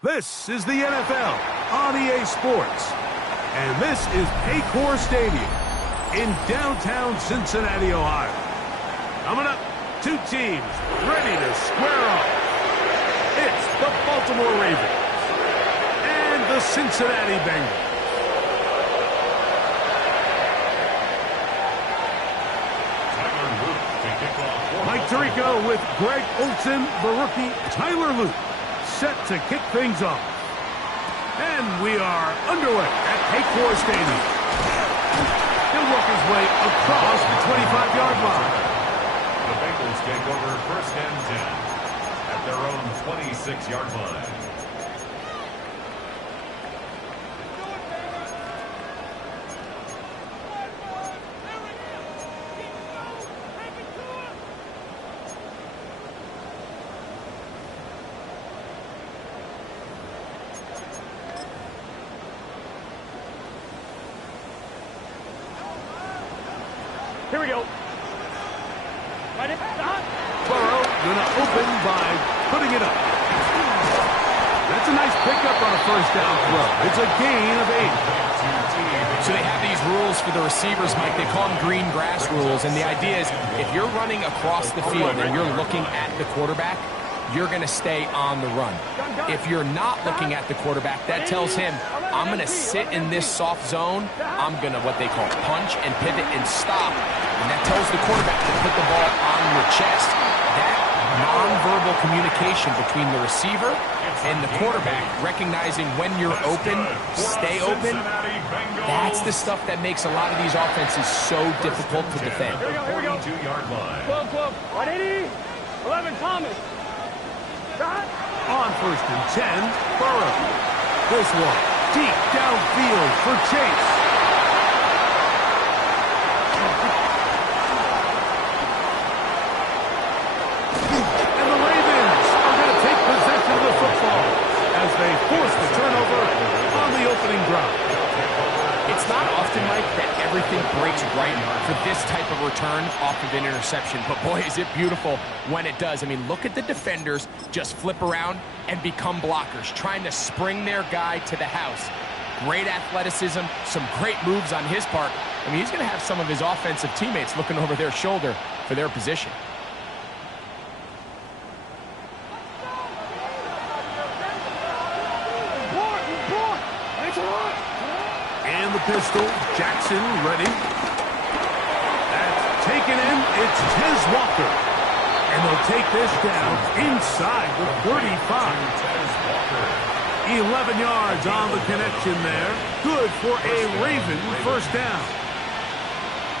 This is the NFL on EA Sports, and this is Paycor Stadium in downtown Cincinnati, Ohio. Coming up, two teams ready to square off. It's the Baltimore Ravens and the Cincinnati Bengals. Mike Tirico with Greg Olsen, the rookie Tyler Luke, set to kick things off. And we are underway at Paycor Stadium. He'll work his way across the 25-yard line. The Bengals take over first and 10 at their own 26-yard line. Here we go. Right in. Burrow gonna open by putting it up. That's a nice pickup on a first down throw. It's a gain of 8. So they have these rules for the receivers, Mike. They call them green grass rules. And the idea is if you're running across the field and you're looking at the quarterback, you're going to stay on the run. If you're not looking at the quarterback, that tells him, I'm going to sit in this soft zone. I'm going to, what they call, punch and pivot and stop. And that tells the quarterback to put the ball on your chest. That nonverbal communication between the receiver and the quarterback, recognizing when you're open, stay open, that's the stuff that makes a lot of these offenses so difficult to defend. Here we go. 42-yard line. 12, 180, 11, Thomas. On first and 10, Burrow. This one deep downfield for Chase. And the Ravens are going to take possession of the football as they force the turnover on the opening drive. It's not often, Mike, that everything breaks right for this type of return off of an interception. But, boy, is it beautiful when it does. I mean, look at the defenders just flip around and become blockers, trying to spring their guy to the house. great athleticism, some great moves on his part. I mean, he's going to have some of his offensive teammates looking over their shoulder for their position. And the pistol, Jackson ready. That's taken in, it's Tez Walker. And they'll take this down inside the 35. 11 yards on the connection there. Good for a Raven first down.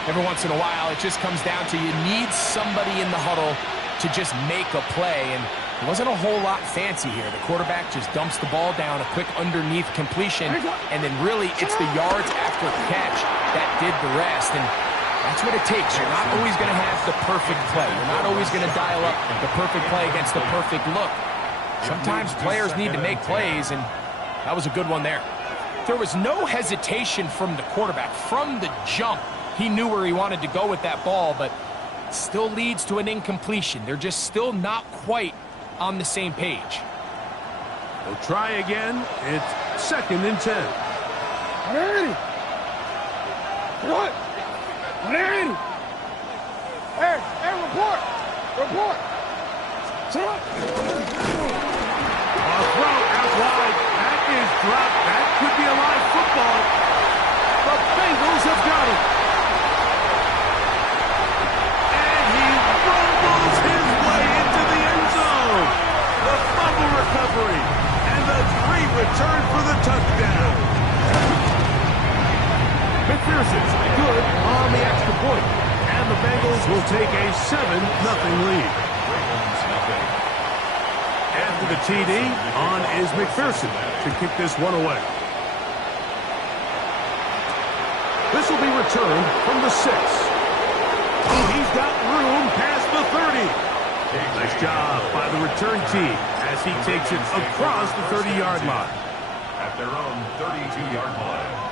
Every once in a while, it just comes down to you need somebody in the huddle to just make a play, and it wasn't a whole lot fancy here. The quarterback just dumps the ball down, a quick underneath completion, and then really it's the yards after catch that did the rest, and that's what it takes. You're not always going to have the perfect play. You're not always going to dial up the perfect play against the perfect look. Sometimes players need to make plays, and that was a good one there. There was no hesitation from the quarterback. From the jump, he knew where he wanted to go with that ball, but it still leads to an incompletion. They're just still not quite on the same page. They'll try again. It's 2nd and 10. Ready? What? Ready? Hey, report! Report! Shut up! A throw out wide. That is dropped. That could be a live football. The Bengals have got it. And he rumbles his way into the end zone. The fumble recovery. And the 3 return for the touchdown. McPherson's good on the extra point. And the Bengals will take a 7-0 lead. After the TD, on is McPherson to kick this one away. This will be returned from the 6. Oh, he's got room past the 30. Nice job by the return team as he takes it across the 30-yard line. At their own 32-yard line.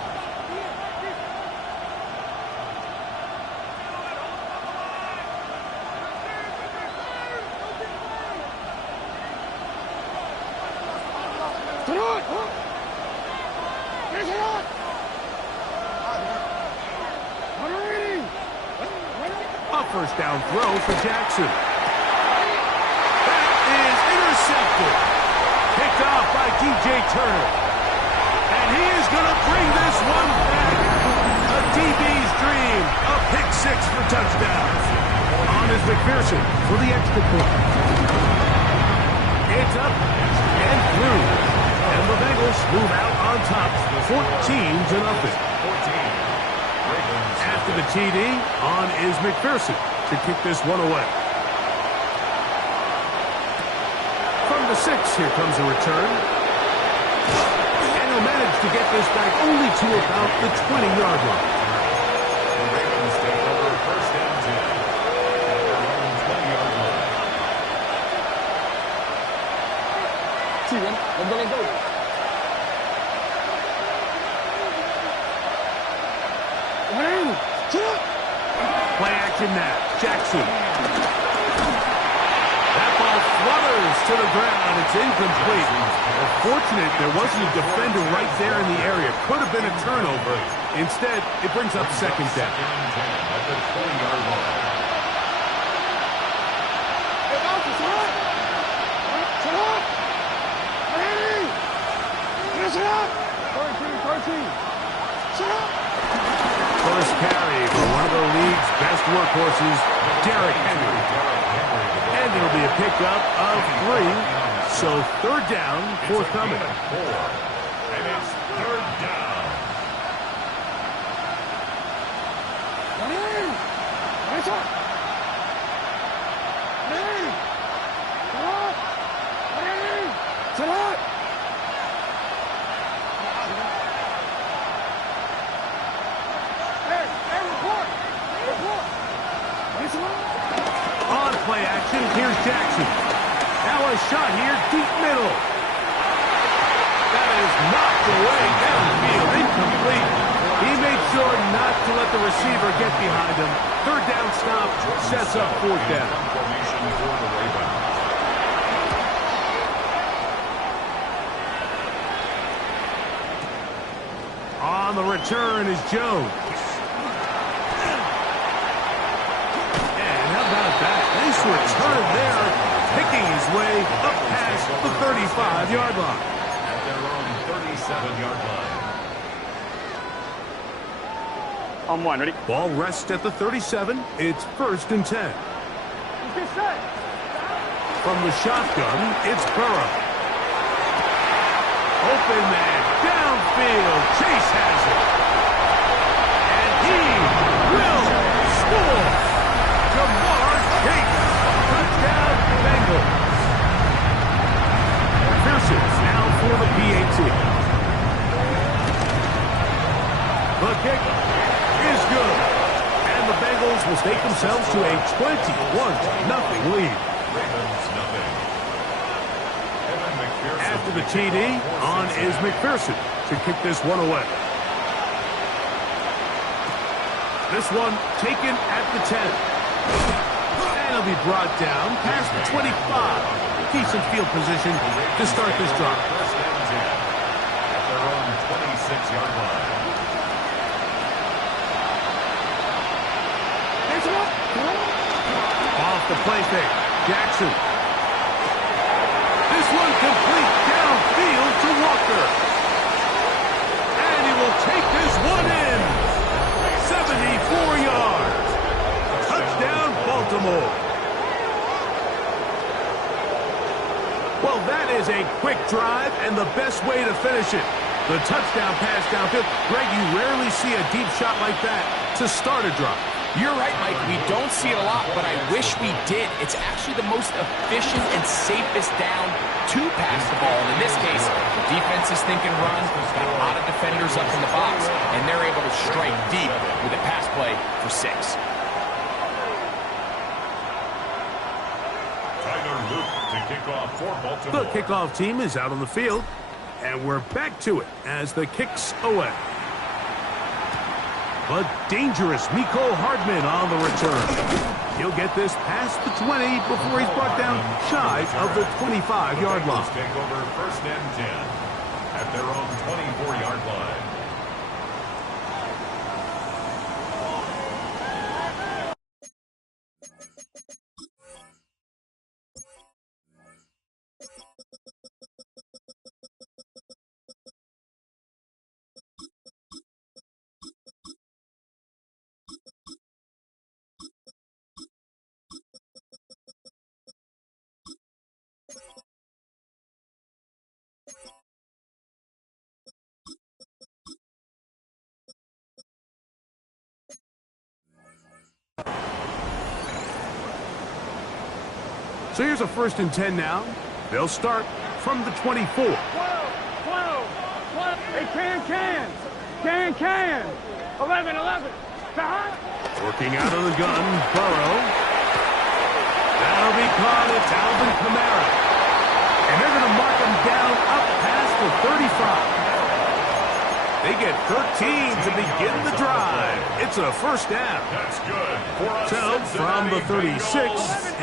A first down throw for Jackson. That is intercepted. Picked off by DJ Turner. And he is going to bring this one back. A DB's dream. A pick 6 for touchdown. On is McPherson for the extra point. It's up and through. And the Bengals move out on top, 14-0. After the TD, on is McPherson to kick this one away. From the 6, here comes a return. And he'll manage to get this back only to about the 20-yard line. The Ravens take over first and 10 at their own 20-yard line. See them. Let's go. Play action now. Jackson. That ball flutters to the ground. It's incomplete. Fortunate there wasn't a defender right there in the area. Could have been a turnover. Instead, it brings up 2nd down. At the 20-yard line. First carry for one of the league's best workhorses, Derrick Henry. And it'll be a pickup of 3. So 3rd down, forthcoming. And it's 3rd down. On play action, here's Jackson. Now a shot here, deep middle. That is knocked away downfield, incomplete. He made sure not to let the receiver get behind him. 3rd down stop sets up 4th down. Formation for the Ravens. On the return is Jones. And how about that? Nice return there, picking his way up past the 35-yard line. At their own 37-yard line. On one, ready? Ball rests at the 37. It's 1st and 10. Get set. From the shotgun, it's Burrow. Open man, downfield. Chase has it. And he will score. Jamar Chase. Touchdown, Bengals. Pearson now for the PAT. The kick is good. And the Bengals will stake themselves to a 21-0 lead. Ravens, nothing. Evan McPherson. After the TD, on is McPherson to kick this one away. This one taken at the 10. And it'll be brought down past the 25. Decent field position to start this drive. 1st and 10. At their own 26-yard line. Off the play fake. Jackson. This one complete downfield to Walker. And he will take this one in. 74 yards. Touchdown, Baltimore. Well, that is a quick drive and the best way to finish it. The touchdown pass downfield. Greg, you rarely see a deep shot like that to start a drive. You're right, Mike. We don't see it a lot, but I wish we did. It's actually the most efficient and safest down to pass the ball. And in this case, the defense is thinking run. Got a lot of defenders up in the box, and they're able to strike deep with a pass play for 6. Tyler Luke to kick off for Baltimore. The kickoff team is out on the field, and we're back to it as the kick's away. But dangerous Mecole Hardman on the return. He'll get this past the 20 before he's brought down shy of the 25-yard line. Take over 1st and 10 at their own 24-yard line. So here's a 1st and 10 now. They'll start from the 24. 12. Hey, can. 11. Stop. Working out of the gun, Burrow. That'll be caught. It's Alvin Kamara. And they're going to mark him down up past the 35. They get 13 to begin the drive. It's a 1st down. That's good. For us, So from the 36,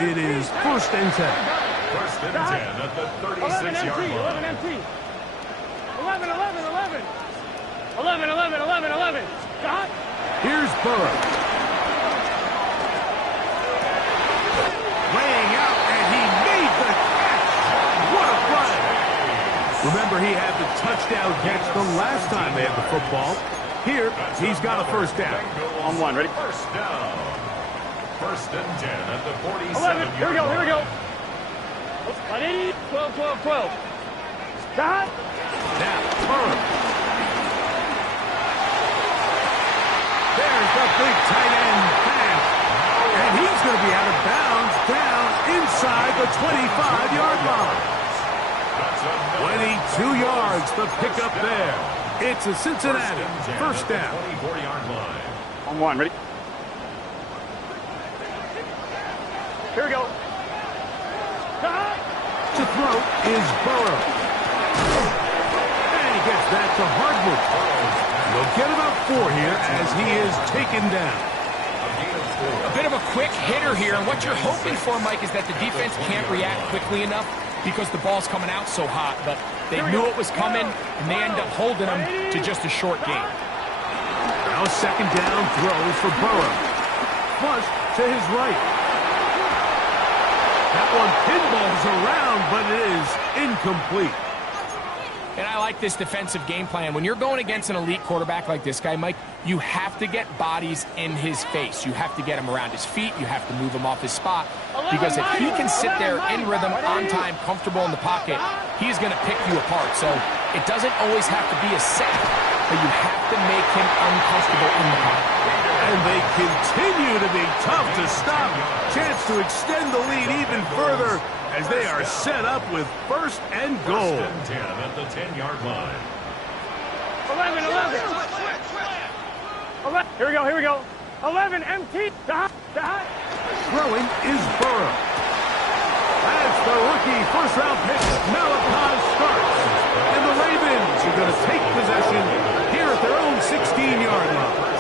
it is 1st and 10. 1st and 10 at the 36-yard line. 11 empty. 11. Stop. Here's Burrow. Laying out, and he made the catch. What a play. Remember, he had the touchdown catch the last time they had the football. Here, he's got a 1st down. On one, ready? 1st down. 1st and 10 at the 11. Here we go. line. 12. Stop. Now, Burrow. There's the big tight end pass. And he's going to be out of bounds down inside the 25-yard line. 22 yards, the pickup there. It's a Cincinnati 1st down. 24-yard line. On one, ready? Here we go. Stop. To throw is Burrow. And he gets that to Hardman. They'll get about 4 here as he is taken down. A bit of a quick hitter here, and what you're hoping for, Mike, is that the defense can't react quickly enough because the ball's coming out so hot, but they knew it was coming, and they end up holding them to just a short game. Now a second down throw for Burrow. Flush to his right. That one pinballs around, but it is incomplete. And I like this defensive game plan. When you're going against an elite quarterback like this guy, Mike, you have to get bodies in his face. You have to get him around his feet. You have to move him off his spot. Because if he can sit there in rhythm, on time, comfortable in the pocket, he's going to pick you apart. So it doesn't always have to be a sack, but you have to make him uncomfortable in the pocket. And they continue to be tough to stop. Chance to extend the lead even further as they are set up with first and goal. First and 10 at the 10-yard line. 11. Here we go. 11, empty. Throwing is Burrow. As the rookie first-round pick, Malachi starts. And the Ravens are going to take possession here at their own 16-yard line.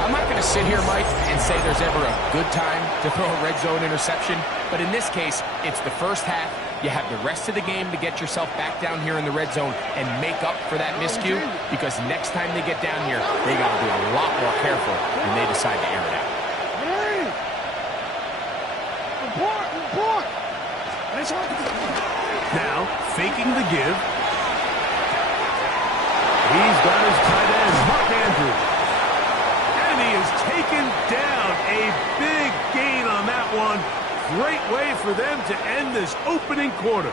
I'm not going to sit here, Mike, and say there's ever a good time to throw a red zone interception, but in this case, it's the first half. You have the rest of the game to get yourself back down here in the red zone and make up for that miscue, because next time they get down here, they got to be a lot more careful when they decide to air it out. Report. Now, faking the give. He's got his tight end, Mark Andrews. And he is taken down. A big gain on that one. Great way for them to end this opening quarter.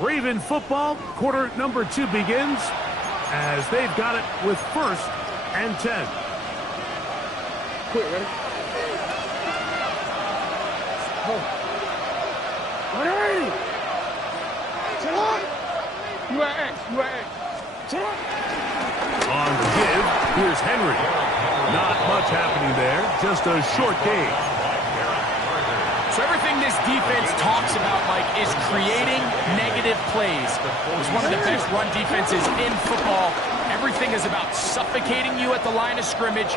Raven football, quarter number 2 begins as they've got it with first and 10. Quick, ready? Ready? You are X. On the give, here's Henry. Not much happening there, just a short gain. So everything this defense talks about, Mike, is creating negative plays. It's one of the best run defenses in football. Everything is about suffocating you at the line of scrimmage,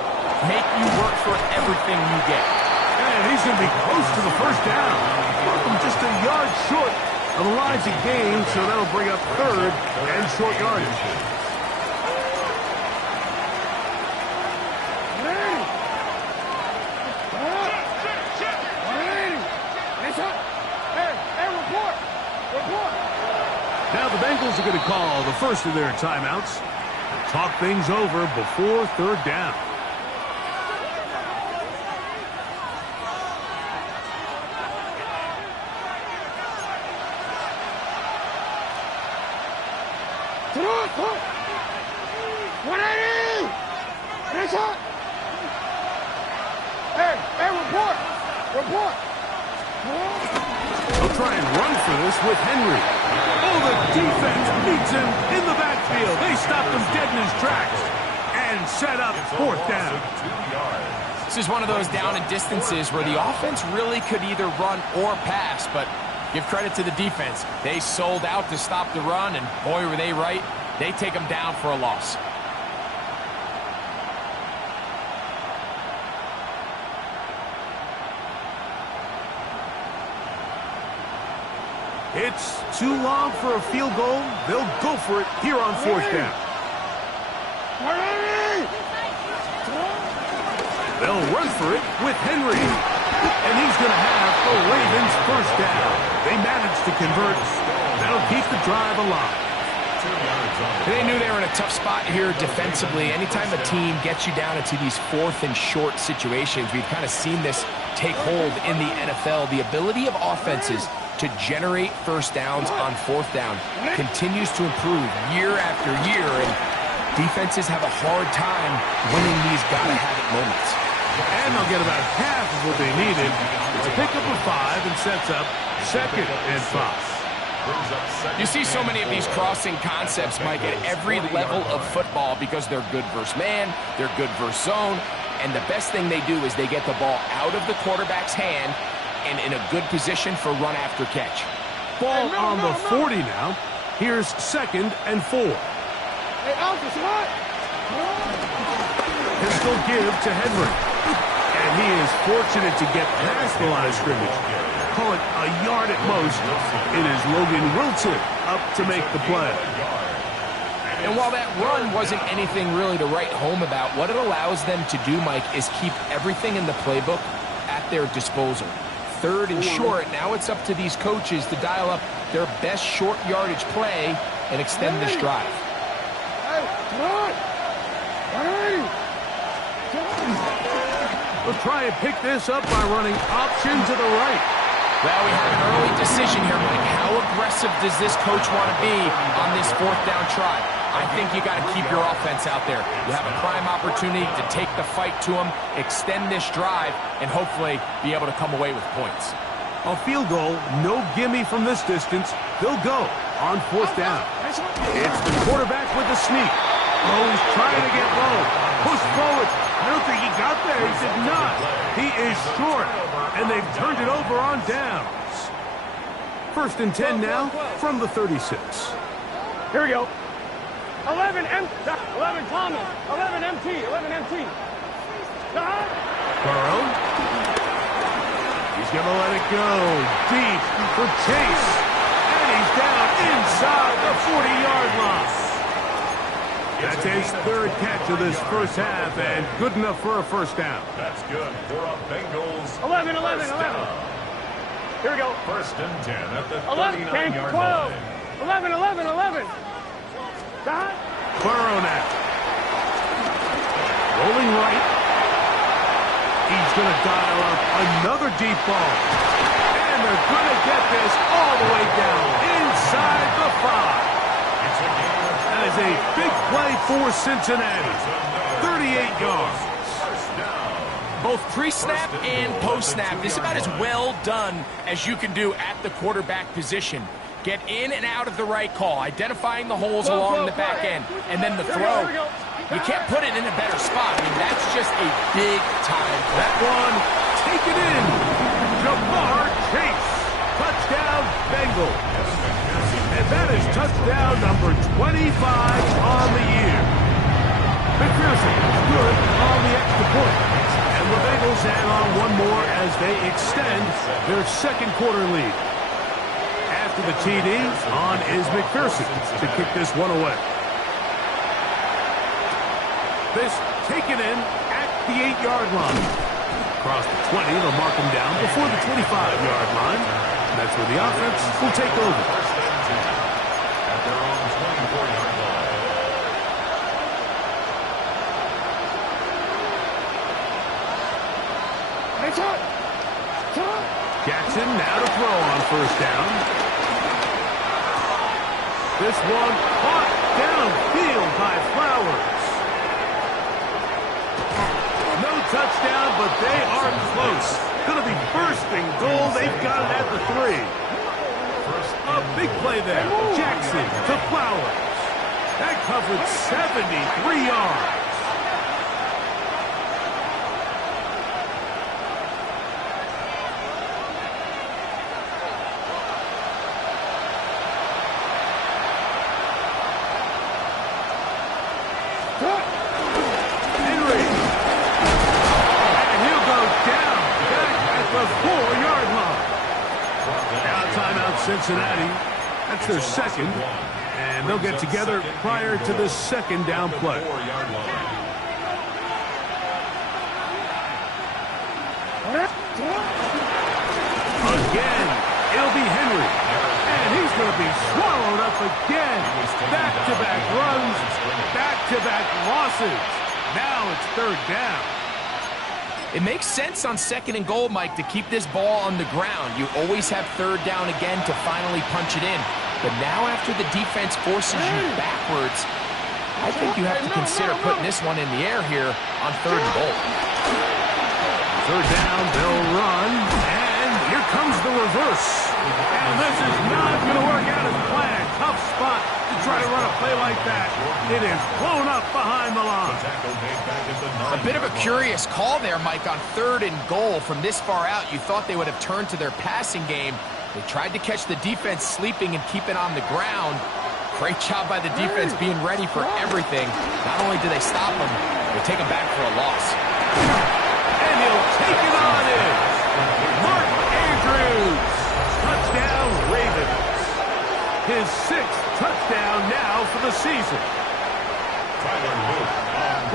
make you work for everything you get. And he's going to be close to the first down. Just a yard short of the lines of gain, so that'll bring up third and short yardage. Now the Bengals are going to call the first of their timeouts. Talk things over before third down. Report. They'll try and run for this with Henry. Oh, the defense meets him in the backfield. They stopped him dead in his tracks and set up fourth down. This is one of those down and distances where the offense really could either run or pass, but give credit to the defense. They sold out to stop the run, and boy, were they right. They take them down for a loss. It's too long for a field goal. They'll go for it here on fourth down. They'll run for it with Henry. And he's going to have the Ravens first down. They managed to convert. That'll keep the drive alive. They knew they were in a tough spot here defensively. Anytime a team gets you down into these fourth and short situations, we've kind of seen this take hold in the NFL. The ability of offenses to generate first downs on fourth down continues to improve year after year, and defenses have a hard time winning these gotta-have-it moments. And they'll get about half of what they needed. It's a pickup of 5 and sets up second and 5. You see so many of these crossing concepts, Mike, at every level of football because they're good versus man, they're good versus zone, and the best thing they do is they get the ball out of the quarterback's hand and in a good position for run after catch. Ball on the 40 now. Here's second and 4. Hey, Alpha, what? Pistol give to Henry. And he is fortunate to get past the line of scrimmage. Call it a yard at most. It is Logan Wilson up to make the play. And while that run wasn't anything really to write home about, what it allows them to do, Mike, is keep everything in the playbook at their disposal. Third and short, now it's up to these coaches to dial up their best short yardage play and extend this drive. Hey, come on. 180. We'll try and pick this up by running option to the right. Well, we have an early decision here, Mike. How aggressive does this coach want to be on this fourth down try? I think you got to keep your offense out there. You have a prime opportunity to take the fight to them, extend this drive, and hopefully be able to come away with points. A field goal, no gimme from this distance. They'll go on fourth down. It's the quarterback with the sneak. Oh, he's trying to get low. Push forward. I don't think he got there. He did not. He is short, and they've turned it over on downs. First and 10 now from the 36. Here we go. 11 Thomas. 11 MT. 11 MT. Burrow. He's going to let it go. Deep for Chase. And he's down inside the 40-yard line. That's his third catch of this first half, and good enough for a first down. That's good for a Bengals. 11. Here we go. First and 10 at the 12. 39-yard line. 11. Burrow now. Rolling right. He's going to dial up another deep ball. And they're going to get this all the way down inside the 5. That is a big play for Cincinnati. 38 yards. Both pre-snap and post-snap, this is about as well done as you can do at the quarterback position. Get in and out of the right call, identifying the holes along the back end, and then the throw. You can't put it in a better spot. I mean, that's just a big-time play. That one, take it in. Jamar Chase. Touchdown, Bengals. And that is touchdown number 25 on the year. McPherson good on the extra point. And the Bengals add on one more as they extend their second quarter lead. After the TD, on is McPherson to kick this one away. This taken in at the 8-yard line. Across the 20, they'll mark him down before the 25-yard line. That's where the offense will take over. At their own 24-yard line. Jackson now to throw on first down. This one caught downfield by Flowers. No touchdown, but they are close. Going to be first and goal. They've got it at the 3. A big play there. Jackson to Flowers. That covered 73 yards. Henry. And he'll go down back at the 4-yard line. Now timeout Cincinnati. That's their second. And they'll get together prior to the second down play. Again, it'll be Henry. And he's going to be swallowed up again. Back-to-back runs, back-to-back losses. Now it's third down. It makes sense on second and goal, Mike, to keep this ball on the ground. You always have third down again to finally punch it in. But now after the defense forces you backwards, I think you have to consider putting this one in the air here on third and goal. Third down, they'll run, and here comes the reverse. And this is not going to work out as planned. Tough spot to try to run a play like that. It is blown up behind the line. A bit of a curious call there, Mike, on third and goal. From this far out, you thought they would have turned to their passing game. They tried to catch the defense sleeping and keep it on the ground. Great job by the defense being ready for everything. Not only do they stop them, they take them back for a loss. And he'll take it on in. Mark Andrews. Touchdown, Ravens. His 6th touchdown now for the season.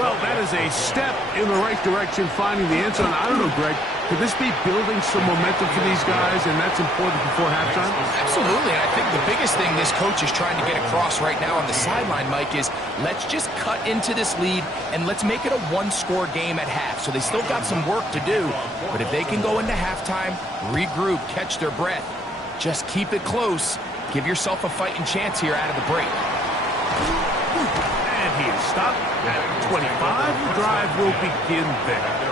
Well, that is a step in the right direction, finding the end zone. I don't know, Greg. Could this be building some momentum for these guys, and that's important before halftime? Absolutely, and I think the biggest thing this coach is trying to get across right now on the sideline, Mike, is let's just cut into this lead, and let's make it a one-score game at half. So they still got some work to do, but if they can go into halftime, regroup, catch their breath, just keep it close, give yourself a fighting chance here out of the break. And he is stopped at 25. The drive will begin there.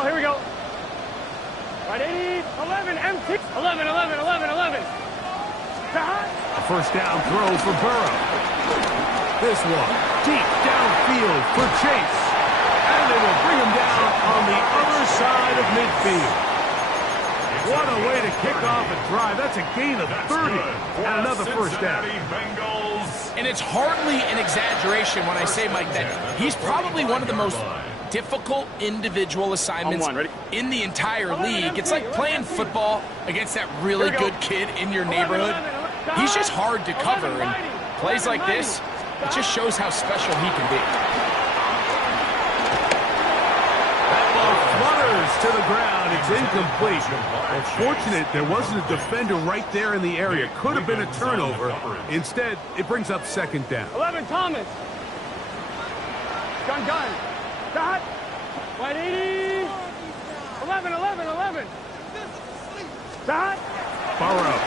Here we go. Right, 80, 11, empty. 11. A first down throw for Burrow. This one deep downfield for Chase. And they will bring him down on the other side of midfield. What a way to kick off a drive. That's a gain of 30 and another first down. And it's hardly an exaggeration when I say, Mike, that he's probably one of the most difficult individual assignments in the entire league. It's like playing football against that really good kid in your neighborhood. He's just hard to cover, and plays like this, it just shows how special he can be. That ball flutters to the ground. It's incomplete. Well, fortunate there wasn't a defender right there in the area. Could have been a turnover. Instead, it brings up second down. 11, Thomas. Gun. Dot. White 80. 11. Dot. Burrow.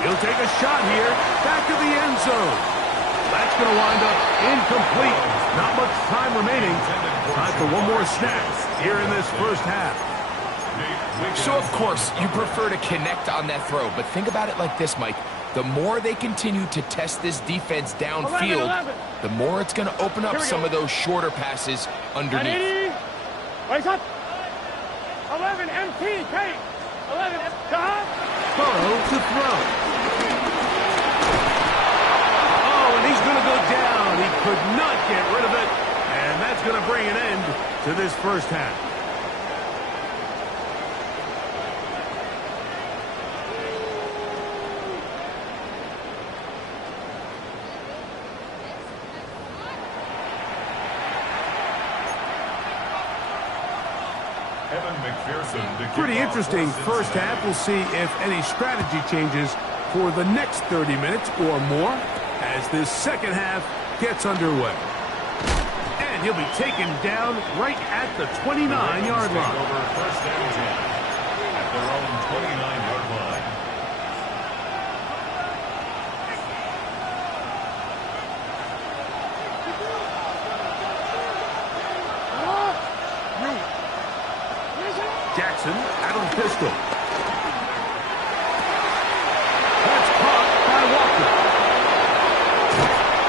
He'll take a shot here. Back of the end zone. That's going to wind up incomplete. Not much time remaining. Time for one more snap here in this first half. So, of course, you prefer to connect on that throw, but think about it like this, Mike. The more they continue to test this defense downfield, the more it's going to open up some of those shorter passes underneath. Wake up. 11, MT, Kate. 11, stop. Burrow to throw. Oh, and he's going to go down. He could not get rid of it, and that's going to bring an end to this first half. Pretty interesting first half. We'll see if any strategy changes for the next 30 minutes or more as this second half gets underway. And he'll be taken down right at the 29-yard line. First and 10 at their own 29-yard line. Jackson out of the pistol. That's caught by Walker.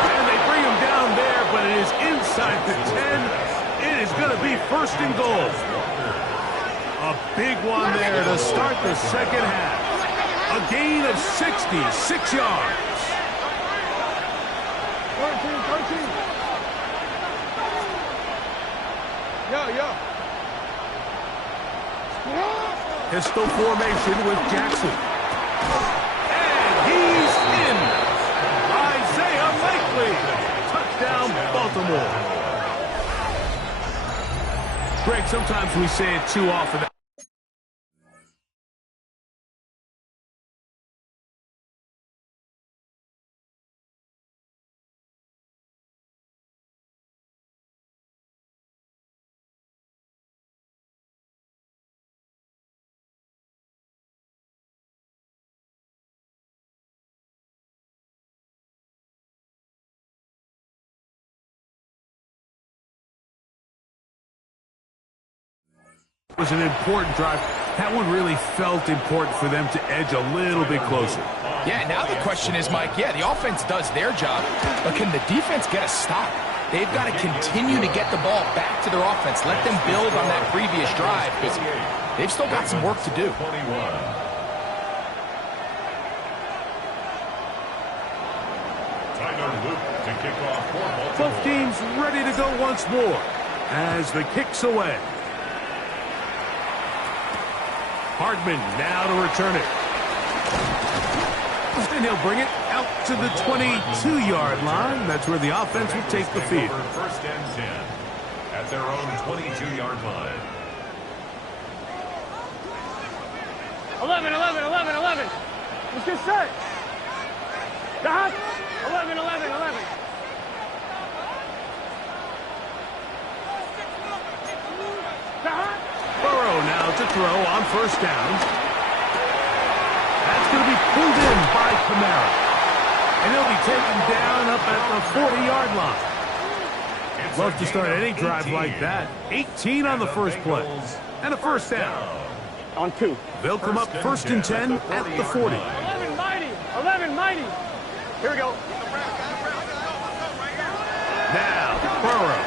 And they bring him down there, but it is inside the 10. It is going to be first and goal. A big one there to start the second half. A gain of 66 yards. 13. Yo. Pistol formation with Jackson. And he's in. Isaiah Likely. Touchdown, Baltimore. Greg, sometimes we say it too often. Was an important drive. That one really felt important for them to edge a little bit closer. Yeah, now the question is, Mike, the offense does their job, but can the defense get a stop? They've got to continue to get the ball back to their offense. Let them build on that previous drive because they've still got some work to do. Tyler Luke to kick off for Baltimore. Both teams ready to go once more as the kick's away. Hardman now to return it. And he'll bring it out to the 22-yard line. That's where the offense will take the field. First and 10 at their own 22-yard line. 11, 11, 11, 11. Let's get set. Dot. 11, 11, 11. Dot. Burrow now to throw on first down. That's going to be pulled in by Kamara. And he'll be taken down up at the 40-yard line. Love to start any drive like that. 18 on the first play. And a first down. On 2. They'll come up first and 10 at the 40. 11 mighty. 11 mighty. Here we go. Now, Burrow.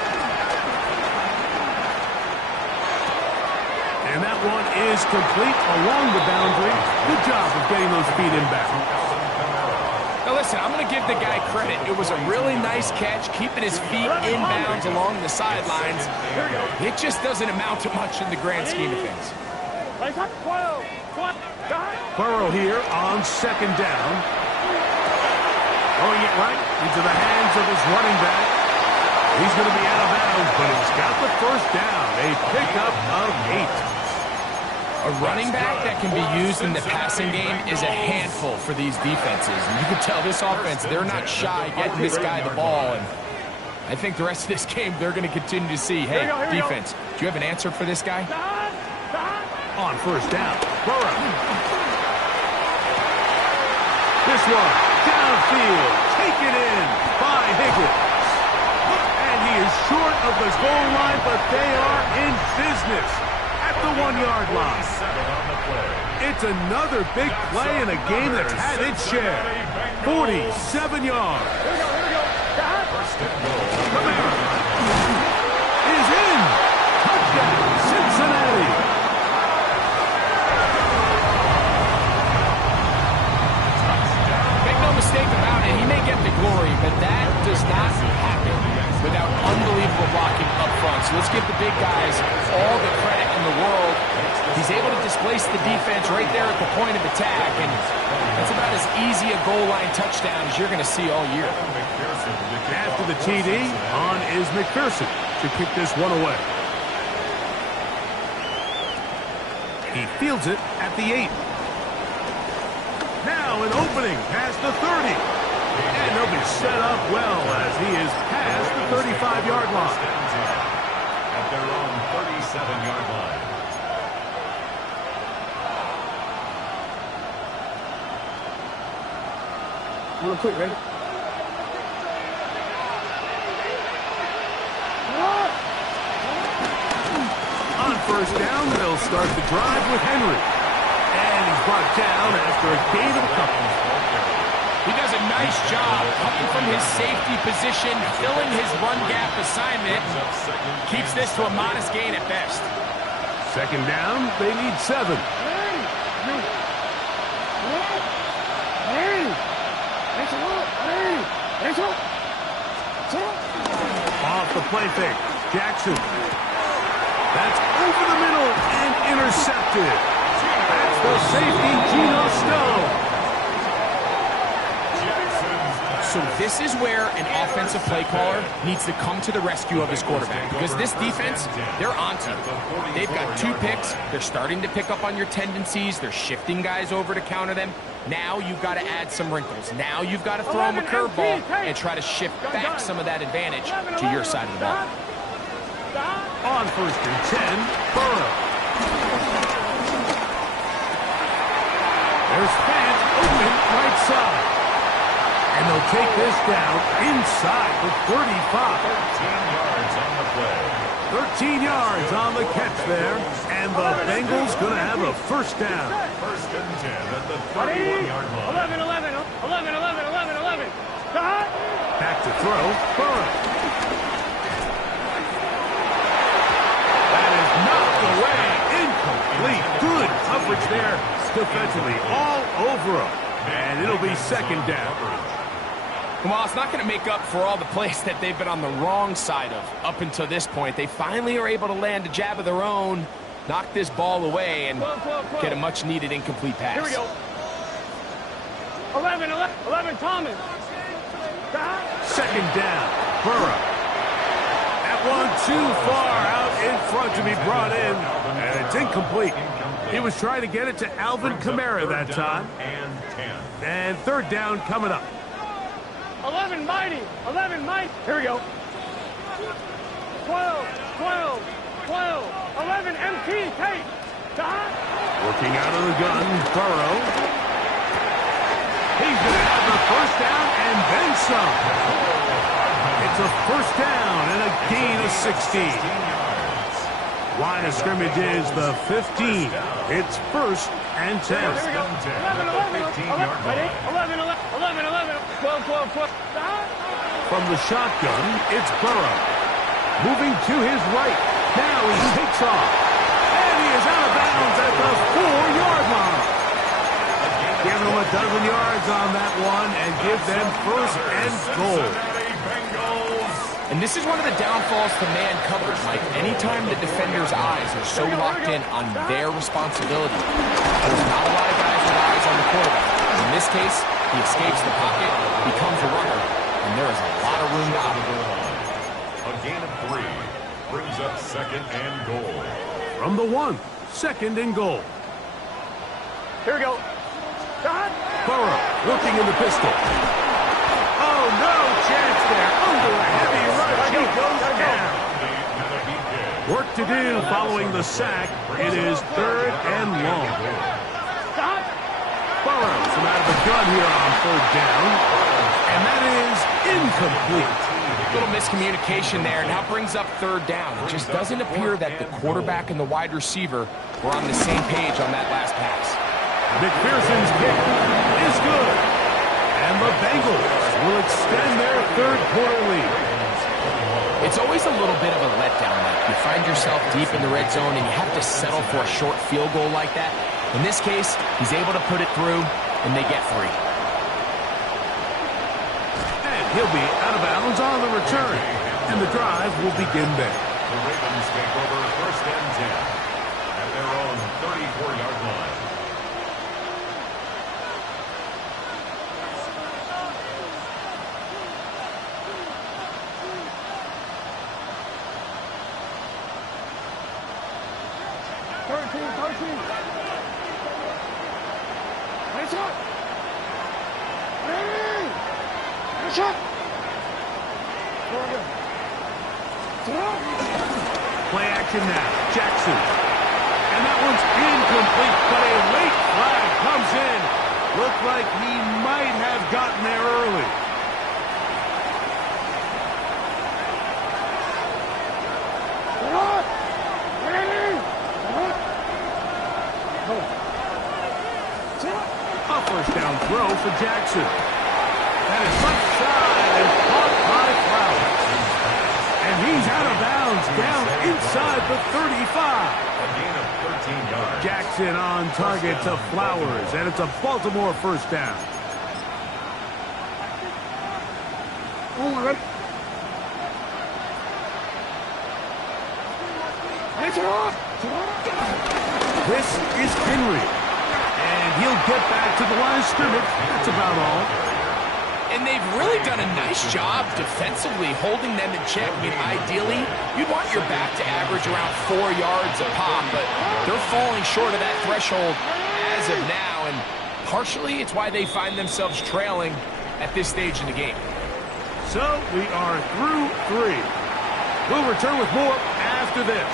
And that one is complete along the boundary. Good job of getting those feet inbound. Now listen, I'm going to give the guy credit. It was a really nice catch, keeping his feet inbounds along the sidelines. It just doesn't amount to much in the grand scheme of things. 12. Burrow here on second down. Throwing it right into the hands of his running back. He's going to be out of bounds, but he's got the first down. A pickup of 8. A running back that can be used in the passing game is a handful for these defenses. And you can tell this offense, they're not shy getting this guy the ball. And I think the rest of this game, they're going to continue to see, hey, defense, do you have an answer for this guy? On first down, Burrow. This one, downfield, taken in by Higgins. And he is short of the goal line, but they are in business at the 1-yard line. It's another big play in a game that's had its share. 47 yards. Kamara is in. Touchdown, Cincinnati. Make no mistake about it, he may get the glory, but that does not happen without unbelievable blocking up front. So let's give the big guys all the credit in the world. He's able to displace the defense right there at the point of attack, and that's about as easy a goal line touchdown as you're going to see all year. After the TD, on is McPherson to kick this one away. He fields it at the 8. Now an opening past the 30. And he'll be set up well as he is past the 35-yard line. At their own 37-yard line. Real quick, ready? On first down, they'll start the drive with Henry. And he's brought down after a gain of a couple. He does a nice job coming from his safety position, filling his run gap assignment. Keeps this to a modest gain at best. Second down, they need 7. Off the play fake, Jackson. That's over the middle and intercepted. That's the safety, Geno Stone. So this is where an offensive play caller needs to come to the rescue of his quarterback, because this defense, they're onto you. They've got 2 picks. They're starting to pick up on your tendencies. They're shifting guys over to counter them. Now you've got to add some wrinkles. Now you've got to throw them a curveball and try to shift back some of that advantage to your side of the ball. On first and 10, Burrow. There's fans open right side. And they'll take this down inside the 35. 13 yards on the play. 13 yards on the catch there. And the Bengals going to have a first down. First and 10 at the 31-yard line. 11, 11, 11, 11, 11, 11. Back to throw, Burrow. That is knocked away. Incomplete. Good coverage there defensively all over him. And it'll be second down. Well, it's not going to make up for all the plays that they've been on the wrong side of up until this point. They finally are able to land a jab of their own, knock this ball away, and get a much-needed incomplete pass. Here we go. 11, Thomas. Second down, Burrow. That one too far out in front to be brought in, and it's incomplete. He was trying to get it to Alvin Kamara that time. And third down coming up. 11, Mighty. Here we go. 12. 11, MT, Tate. Working out of the gun, Burrow. He's going to have the first down and then some. It's a first down and a gain of 16. Line of scrimmage is the 15. It's first and 10. Here we go. 11. 12. From the shotgun, it's Burrow. Moving to his right. Now he takes off. And he is out of bounds at the 4-yard line. Give them a dozen yards on that one and give them first and goal. And this is one of the downfalls to man coverage, Mike. Anytime the defender's eyes are so locked in on their responsibility, there's not a lot of guys with eyes on the quarterback. In this case, he escapes the pocket, becomes a runner, and there is a lot of room to operate. A gain of 3 brings up second and goal. From the 1, second and goal. Here we go. Burrow looking in the pistol. Oh, no chance there. Under a heavy rush, he goes down. Work to do following the sack. It is third and long. Burrow from out of the gun here on third down. And that is incomplete. Little miscommunication there. Now brings up third down. It just doesn't appear that the quarterback and the wide receiver were on the same page on that last pass. McPherson's kick is good. And the Bengals will extend their third quarter lead. It's always a little bit of a letdown. Like you find yourself deep in the red zone and you have to settle for a short field goal like that. In this case, he's able to put it through, and they get 3. And he'll be out of bounds on the return. And the drive will begin there. The Ravens take over first and 10 at their own 34-yard line. Play action now. Jackson. And that one's incomplete, but a late flag comes in. Looked like he might have gotten there early. A first down throw for Jackson. That is left side and caught by Flowers. And he's out of bounds down inside the 35. A gain of 13 yards. Jackson on target to Flowers, and it's a Baltimore first down. Oh, my God. This is Henry. And he'll get back to the line of scrimmage. That's about all. And they've really done a nice job defensively holding them in check. I mean, ideally, you'd want your back to average around 4 yards a pop, but they're falling short of that threshold as of now, and partially it's why they find themselves trailing at this stage in the game. So we are through 3. We'll return with more after this.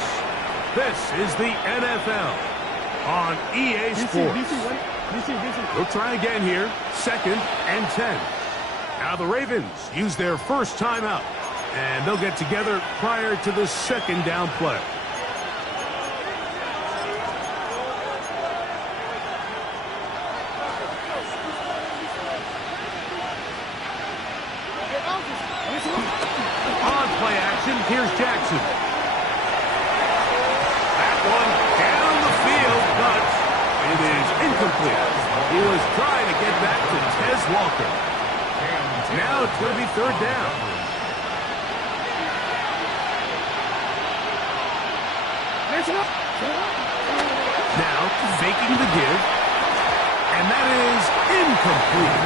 This is the NFL on EA Sports. We'll try again here. Second and 10. Now the Ravens use their first timeout, and they'll get together prior to the second down play. On play action, here's Jackson. That one down the field, but it is incomplete. He was trying to get back to Tez Walker. Now it's going to be third down. Now faking the give. And that is incomplete.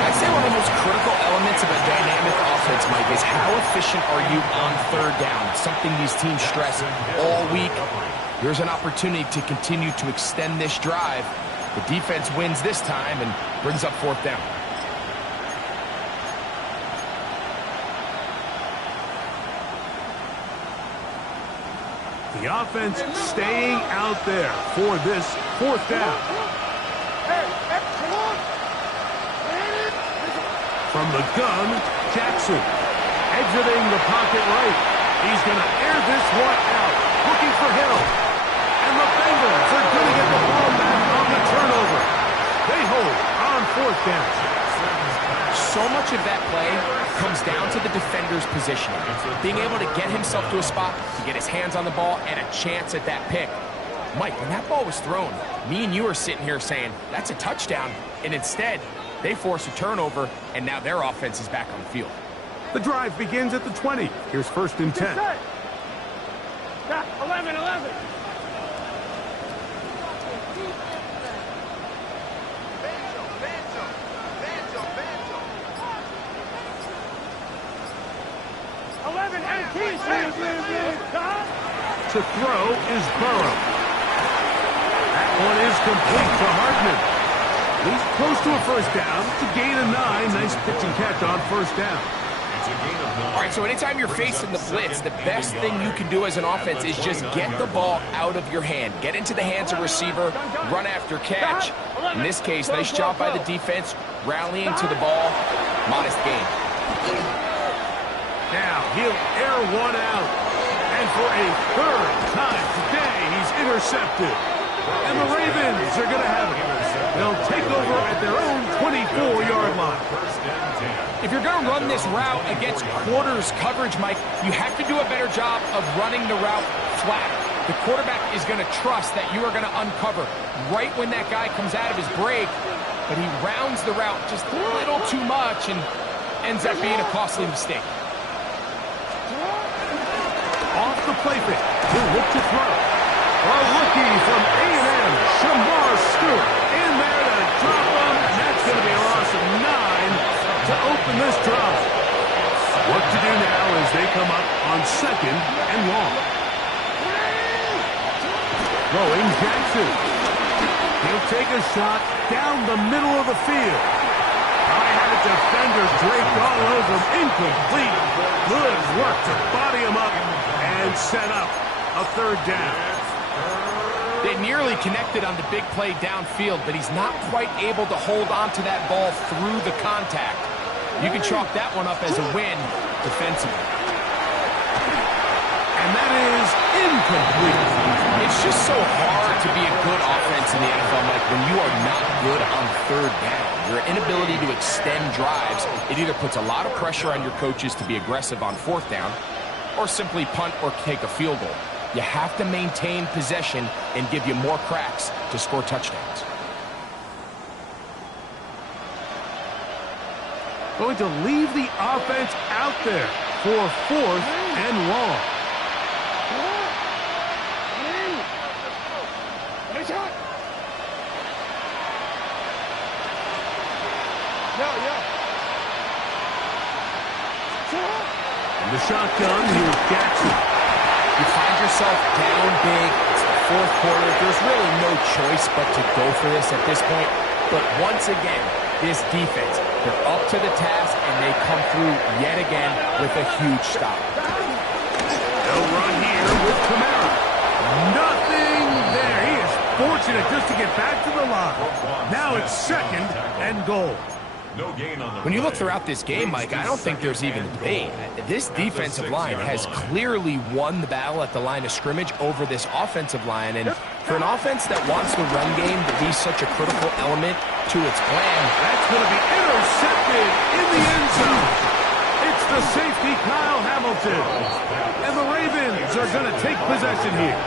I'd say one of the most critical elements of a dynamic offense, Mike, is how efficient are you on third down? It's something these teams stress all week. Here's an opportunity to continue to extend this drive. The defense wins this time and brings up fourth down. The offense staying out there for this fourth down. From the gun, Jackson exiting the pocket right. He's going to air this one out, looking for help. And the Bengals are going to get the ball back on the turnover. They hold on fourth down. So much of that play comes down to the defender's positioning. Being able to get himself to a spot, to get his hands on the ball, and a chance at that pick. Mike, when that ball was thrown, me and you are sitting here saying, that's a touchdown. And instead, they force a turnover, and now their offense is back on the field. The drive begins at the 20. Here's first and 10. 11. To throw is Burrow. That one is complete to Hardman. He's close to a first down to gain a 9. Nice pitch and catch on first down. All right, so anytime you're facing the blitz, the best thing you can do as an offense is just get the ball out of your hand. Get into the hands of receiver, run after catch. In this case, nice job by the defense, rallying to the ball. Modest gain. Now he'll air one out. And for a third time today, he's intercepted. And the Ravens are going to have it. They'll take over at their own 24-yard line. If you're going to run this route against quarters coverage, Mike, you have to do a better job of running the route flatter. The quarterback is going to trust that you are going to uncover right when that guy comes out of his break, but he rounds the route just a little too much and ends up being a costly mistake. Off the play fake, he'll look to throw. A rookie from A&M, Shamar Stewart, in there to drop him, and that's going to be a loss of 9 to open this drive. What to do now as they come up on second and long. Throwing Jackson. He'll take a shot down the middle of the field. I had a defender draped all over him. Incomplete. Good work to body him up and set up a third down. They nearly connected on the big play downfield, but he's not quite able to hold on to that ball through the contact. You can chalk that one up as a win defensively. And that is incomplete. It's just so hard to be a good offense in the NFL, Mike, when you are not good on third down. Your inability to extend drives, it either puts a lot of pressure on your coaches to be aggressive on fourth down or simply punt or take a field goal. You have to maintain possession and give you more cracks to score touchdowns. Going to leave the offense out there for fourth and long. And the shotgun, here's Jackson. You find yourself down big. It's the fourth quarter. There's really no choice but to go for this at this point. But once again, this defense, they're up to the task, and they come through yet again with a huge stop. They'll run here with Kamara. Nothing there. He is fortunate just to get back to the line. Now it's second and goal. No gain on the When you look throughout this game, Mike, I don't think there's even a debate. This defensive line has clearly won the battle at the line of scrimmage over this offensive line. And for an offense that wants the run game to be such a critical element to its plan, That's going to be intercepted in the end zone. It's the safety, Kyle Hamilton. And the Ravens are going to take possession here.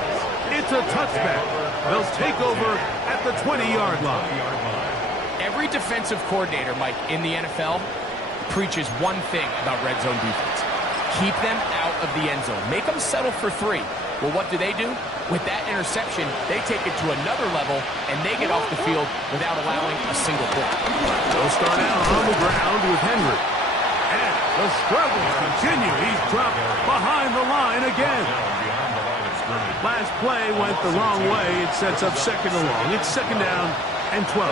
It's a touchback. They'll take over at the 20-yard line. every defensive coordinator, Mike, in the NFL, preaches one thing about red zone defense. Keep them out of the end zone. Make them settle for 3. Well, what do? With that interception, they take it to another level, and they get off the field without allowing a single point. They'll start out on the ground with Henry. And the struggles continue. He's dropped behind the line again. Last play went the wrong way. It sets up second and long. It's second down and 12.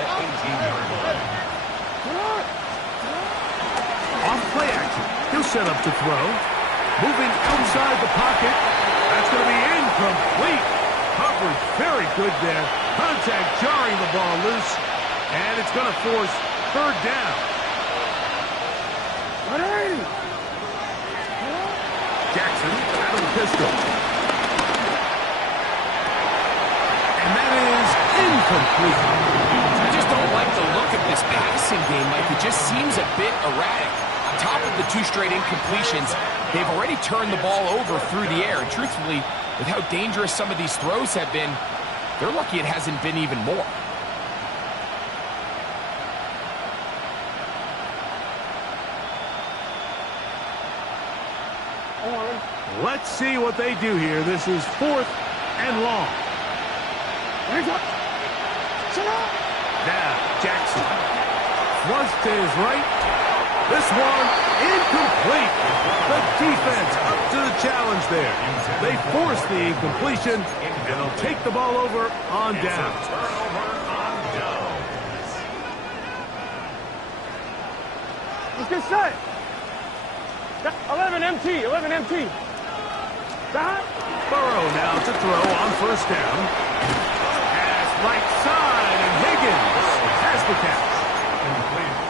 Off play action. He'll set up to throw. Moving outside the pocket. That's going to be incomplete. Coverage very good there. Contact jarring the ball loose. And it's going to force third down. Jackson out of the pistol. And that is incomplete. I just don't like the look of this passing game, Mike. It just seems a bit erratic. On top of the 2 straight incompletions, they've already turned the ball over through the air. And truthfully, with how dangerous some of these throws have been, they're lucky it hasn't been even more. Let's see what they do here. This is 4th and long. Now, Jackson. Flush to his right. This one, incomplete. The defense up to the challenge there. They force the incompletion, and they'll take the ball over on down. Let's get set. 11 MT, 11 MT. Burrow now to throw on first down. Pass right side, and Higgins has the catch.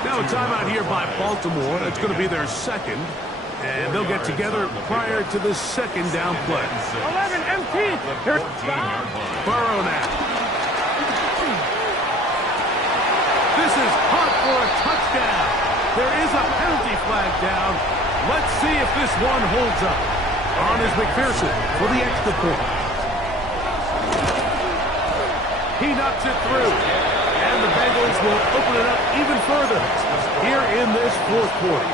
Now a timeout here by Baltimore. That's going to be their second. And they'll get together prior to the second down play. 11 MT. Burrow now. This is caught for a touchdown. There is a penalty flag down. Let's see if this one holds up. On is McPherson for the extra point. He knocks it through. And the Bengals will open it up even further here in this 4th quarter.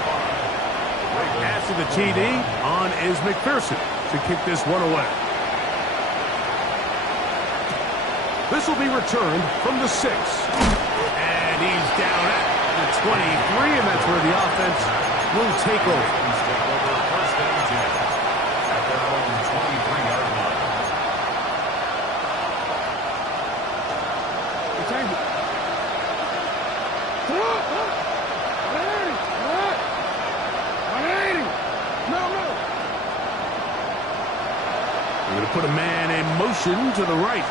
After the TD, on is McPherson to kick this one away. This will be returned from the 6. And he's down at the 23, and that's where the offense will take over. At their own 23-yard line. We're going to put a man in motion to the right.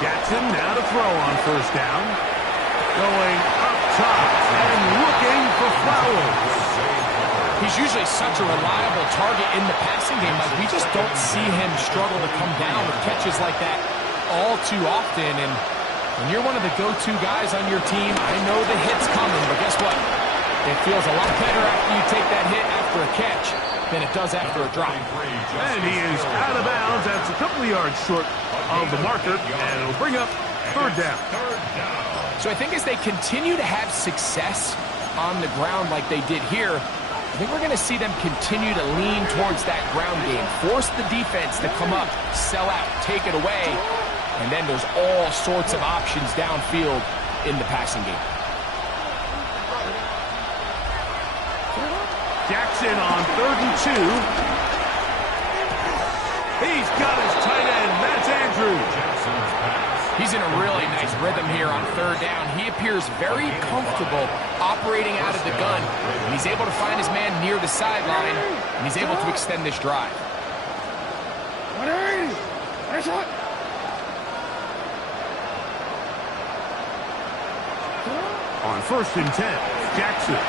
Jackson now to throw on first down. Going up top and looking for Flowers. He's usually such a reliable target in the passing game. Like, we just don't see him struggle to come down with catches like that all too often. And when you're one of the go-to guys on your team, I know the hit's coming, but guess what? It feels a lot better after you take that hit after a catch than it does after a drop. And he is out of bounds. That's a couple of yards short of the marker, and it'll bring up third down. So I think as they continue to have success on the ground like they did here, I think we're going to see them continue to lean towards that ground game. Force the defense to come up, sell out, take it away, and then there's all sorts of options downfield in the passing game. Jackson on 3rd and 2. He's got his tight end. That's Andrews. He's in a really nice rhythm here on 3rd down. He appears very comfortable operating out of the gun. And he's able to find his man near the sideline, and he's able to extend this drive. On 1st and 10, Jackson.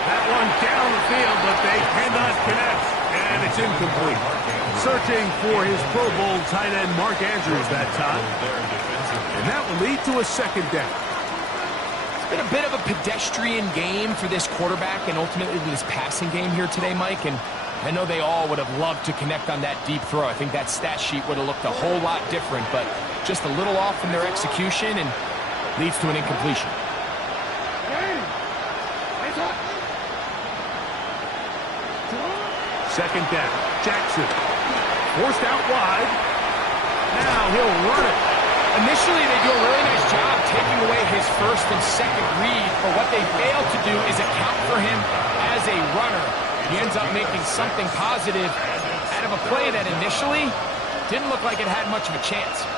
That one down the field, but they cannot connect. And it's incomplete. Searching for his Pro Bowl tight end, Mark Andrews, that time. And that will lead to a second down. It's been a bit of a pedestrian game for this quarterback and ultimately this passing game here today, Mike. And I know they all would have loved to connect on that deep throw. I think that stat sheet would have looked a whole lot different, but just a little off in their execution and leads to an incompletion. second down. Jackson forced out wide. Now he'll run it. Initially, they do a really nice job taking away his first and second read, but what they fail to do is account for him as a runner. He ends up making something positive out of a play that initially didn't look like it had much of a chance.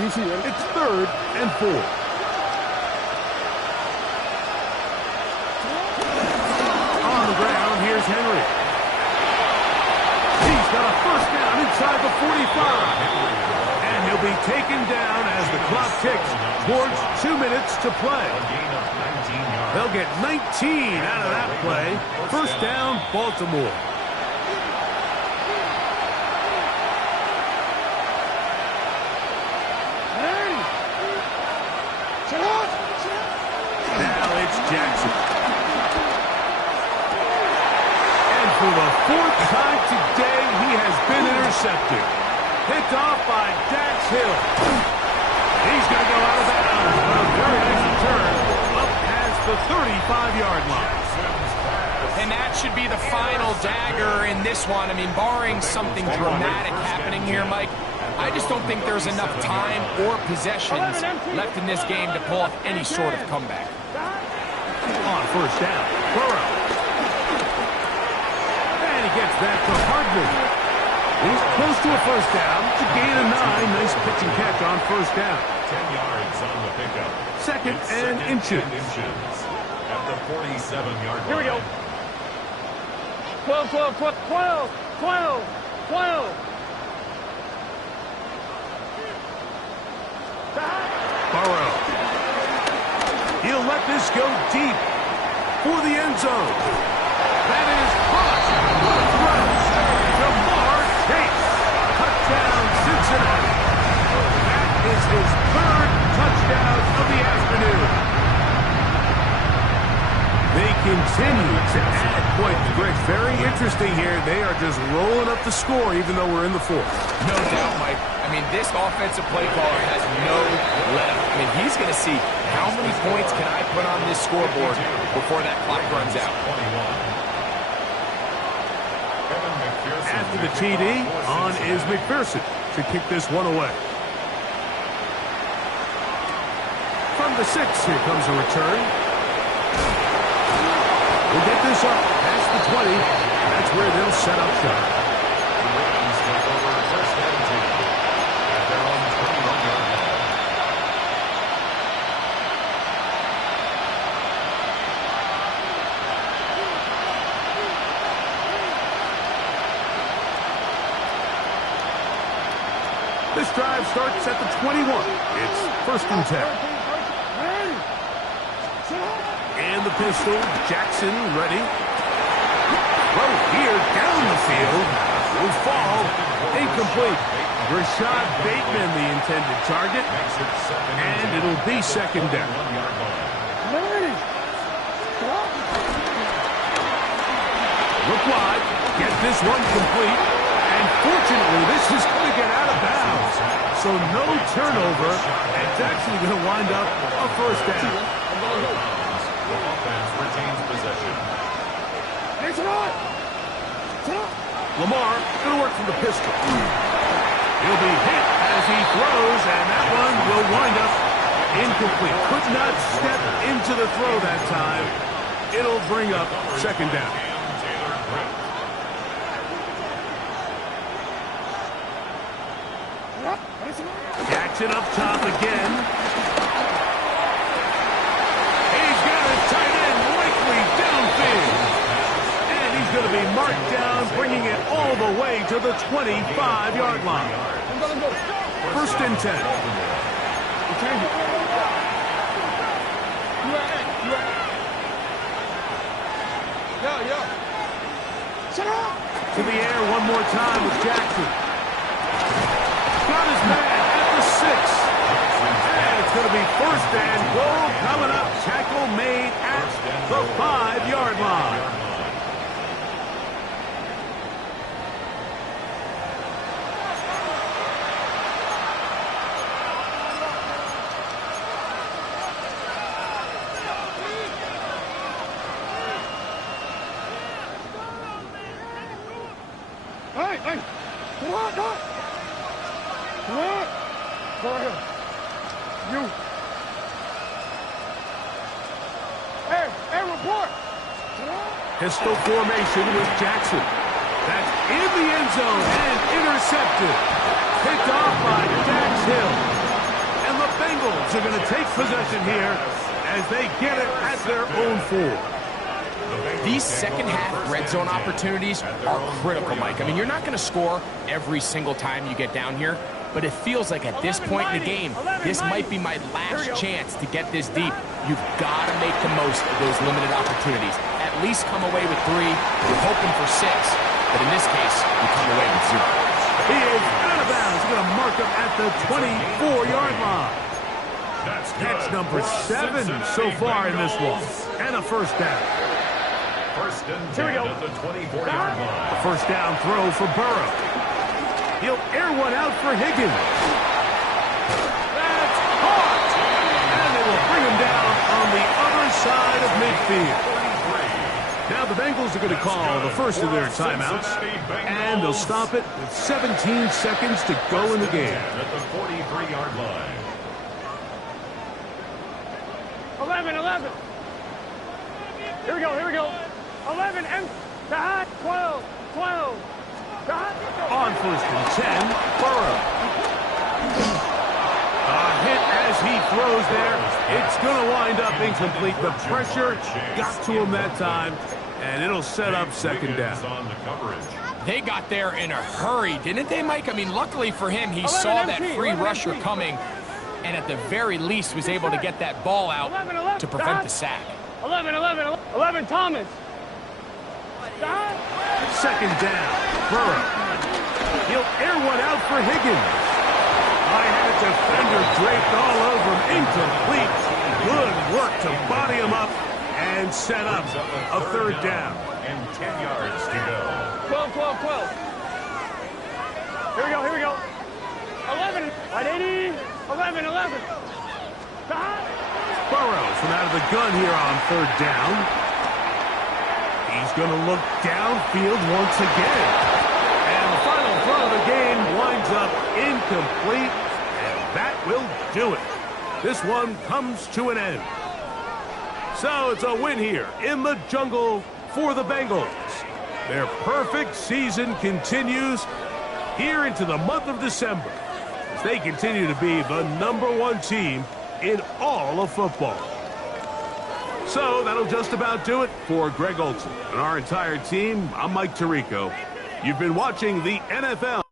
It's 3rd and 4. On the ground, here's Henry. He's got a first down inside the 45. And he'll be taken down as the clock ticks towards 2 minutes to play. They'll get 19 out of that play. First down, Baltimore. Now it's Jackson. And for the 4th time today, he has been intercepted. Picked off by Dax Hill. He's going to go out of bounds, but a very nice return up past the 35-yard line. And that should be the final dagger in this one. I mean, barring something dramatic happening here, Mike, I just don't think there's enough time or possessions left in this game to pull off any sort of comeback. On first down, Burrow. And he gets that to Hardman. He's close to a first down. It's a gain of 9. Nice pitch and catch on first down. 10 yards on the pickup. Second and inches. At the 47-yard line. Here we go. 12, 12, 12, 12, 12, 12. Burrow. He'll let this go deep for the end zone. That is caught. Runs. Jamar Chase. Touchdown, Cincinnati. That is his 3rd touchdown of the afternoon. They continue to add points. Greg, very interesting here. They are just rolling up the score even though we're in the 4th. No doubt, Mike. I mean, this offensive play caller has no let up. I mean, he's going to see how many points can I put on this scoreboard before that clock runs out. After the TD, on is McPherson to kick this one away. From the 6, here comes a return. We'll get this up past the 20. That's where they'll set up shop. This drive starts at the 21. It's 1st and 10. And the pistol, Jackson ready. Throw here down the field. Will fall. Incomplete. Rashad Bateman, the intended target. And it'll be 2nd down. Look wide. Get this one complete. And fortunately, this is going to get out of bounds. So no turnover. It's actually going to wind up a first down. The offense retains possession. Lamar going to work from the pistol. He'll be hit as he throws, and that one will wind up incomplete. Could not step into the throw that time. It'll bring up 2nd down. Jackson up top again. He's got a tight end likely downfield. And he's going to be marked down, bringing it all the way to the 25-yard line. 1st and 10. To the air one more time with Jackson. Got his man at the 6. And it's going to be 1st and goal coming up. Tackle made at the 5-yard line. Hey, report. Pistol formation with Jackson. That's in the end zone and intercepted. Picked off by Dax Hill. And the Bengals are going to take possession here as they get it at their own 4. These second-half red zone opportunities are critical, Mike. I mean, you're not going to score every single time you get down here, but it feels like at this point in the game, this might be my last chance to get this deep. You've got to make the most of those limited opportunities. At least come away with 3. You're hoping for 6, but in this case, you come away with 0. He is out of bounds. Going to mark him at the 24-yard line. Catch number 7 so far in this one. And a first down. First and 10 at the 24-yard line. A first down throw for Burrow. He'll air one out for Higgins. That's caught. And they will bring him down on the other side of midfield. Now the Bengals are going to call the first of their timeouts. And they'll stop it with 17 seconds to go in the game. At the 43-yard line. 11. Here we go. 11 and 12. On first and 10, Burrow. A hit as he throws there. It's going to wind up incomplete. The pressure got to him that time, and it'll set up second down. They got there in a hurry, didn't they, Mike? I mean, luckily for him, he saw that free rusher coming, and at the very least was able to get that ball out to prevent the sack. 11, Thomas. Second down, Burrow. He'll air one out for Higgins. I had a defender draped all over him. Incomplete. Good work to body him up and set up a third down. And 10 yards to go. 12. Here we go. 11. 11. Burrow from out of the gun here on third down. He's going to look downfield once again. And the final throw of the game winds up incomplete, and that will do it. This one comes to an end. So it's a win here in the jungle for the Bengals. Their perfect season continues here into the month of December as they continue to be the #1 team in all of football. So that'll just about do it for Greg Olson and our entire team. I'm Mike Tirico. You've been watching the NFL.